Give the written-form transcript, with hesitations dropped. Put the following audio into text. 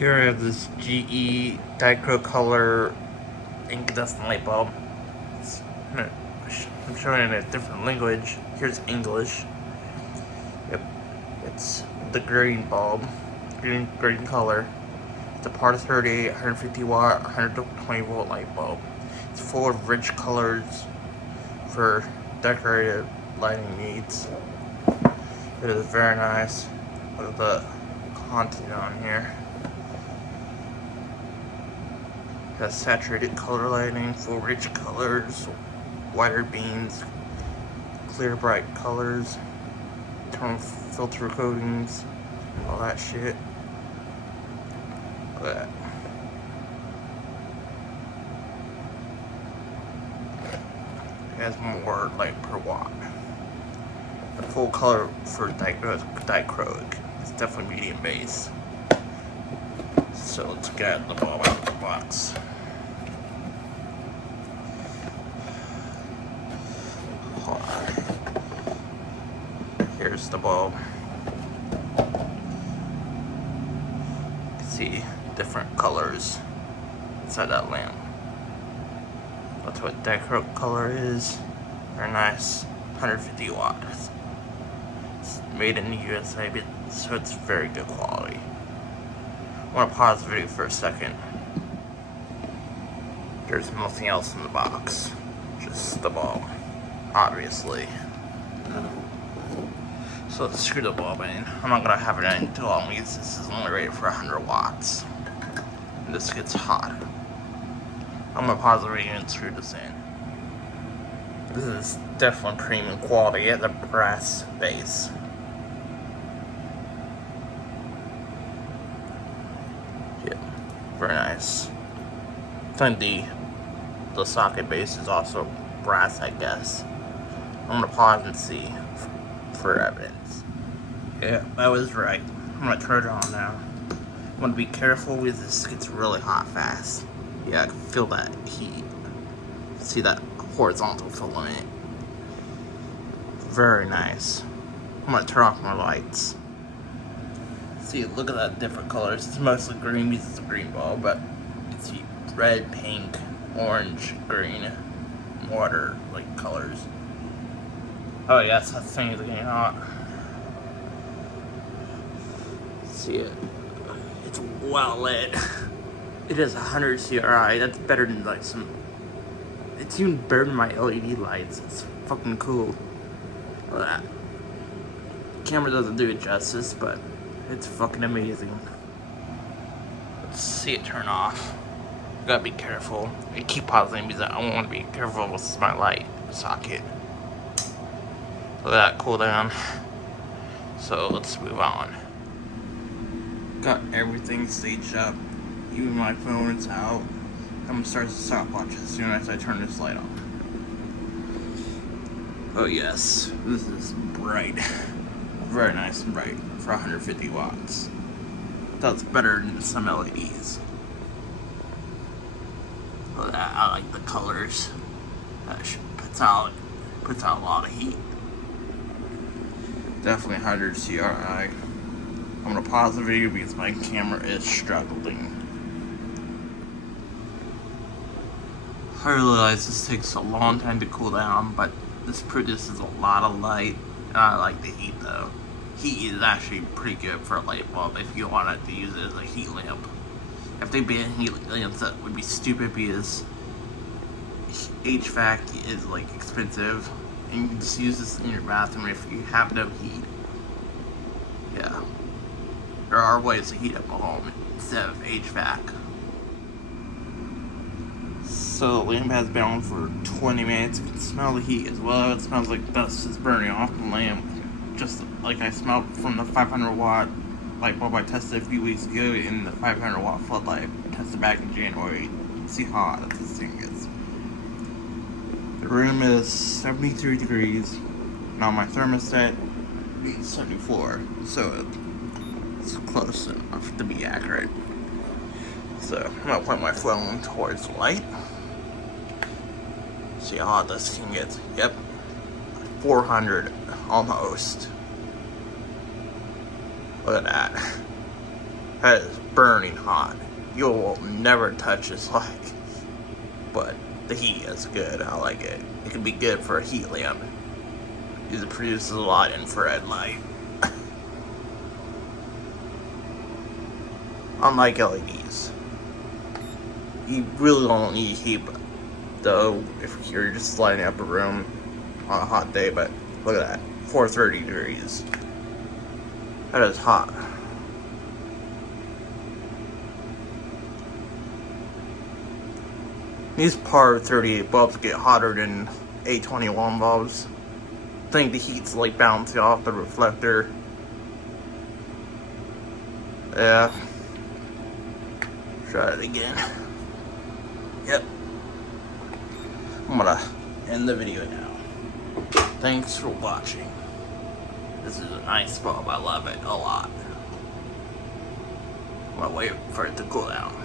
Here I have this GE Dichro-Color incandescent light bulb. I'm showing it in a different language. Here's English. Yep, it's the green bulb, green color. It's a Par38 150 watt, 120 volt light bulb. It's full of rich colors for decorative lighting needs. It is very nice. Look at the content on here. It has saturated color lighting, full rich colors, wider beams, clear bright colors, tone filter coatings, all that shit. Look at that. It has more light per watt. The full color for dichroic is definitely medium base. So let's get the bulb out of the box. Hold on. Here's the bulb. You can see different colors inside that lamp. That's what Dichro-Color is. Very nice. 150 watts. It's made in the USA, so it's very good quality. I want to pause the video for a second. There's nothing else in the box. Just the bulb, obviously. So let's screw the bulb in. I'm not going to have it in too long because this is only rated for 100 watts. And this gets hot. I'm going to pause the video and screw this in. This is definitely premium quality. It has a brass base. Yeah, very nice. I think the socket base is also brass, I guess. I'm gonna pause and see for evidence. Yeah, I was right. I'm gonna turn it on now. I'm gonna be careful because this gets really hot fast. Yeah, I can feel that heat. See that horizontal filament. Very nice. I'm gonna turn off my lights. See, look at that different colors. It's mostly green because it's a green bulb, but you can see red, pink, orange, green, water like colors. Oh yes, that thing is getting hot. See it? It's well lit. It is 100 CRI. That's better than like some. It's even better than my LED lights. It's fucking cool. Look at that. The camera doesn't do it justice, but it's fucking amazing. Let's see it turn off. Gotta be careful. I keep pausing because I want to be careful with my light socket. Look at that cool down. So let's move on. Got everything staged up. Even my phone is out. I'm gonna start the stopwatch as soon as I turn this light on. Oh yes, this is bright. Very nice and bright for 150 watts. That's better than some LEDs. Look at that, I like the colors. That puts out a lot of heat. Definitely 100 CRI. I'm gonna pause the video because my camera is struggling. I realize this takes a long time to cool down, but this produces a lot of light, and I like the heat though. Heat is actually pretty good for a light bulb if you wanted to use it as a heat lamp. If they ban heat lamps, that would be stupid because HVAC is like expensive, and you can just use this in your bathroom if you have no heat. Yeah, there are ways to heat up a home instead of HVAC. So the lamp has been on for 20 minutes. You can smell the heat as well. It smells like dust is burning off the lamp. Just like I smelled from the 500 watt light bulb I tested a few weeks ago in the 500 watt floodlight I tested back in January. See how hot this thing is. The room is 73 degrees. Now my thermostat being 74. So it's close enough to be accurate. So I'm gonna point my phone towards the light. See how hot this thing gets. Yep. 400 almost. Look at that. That is burning hot. You will never touch this light. But the heat is good. I like it. It can be good for a heat lamp. Because it produces a lot of infrared light. Unlike LEDs. You really don't need heat though if you're just lighting up a room on a hot day, but look at that. 430 degrees. That is hot. These Par38 bulbs get hotter than A21 bulbs. I think the heat's like bouncing off the reflector. Yeah. Try it again. Yep. I'm gonna end the video now. Thanks for watching. This is a nice bulb. I love it a lot. I'm gonna wait for it to cool down.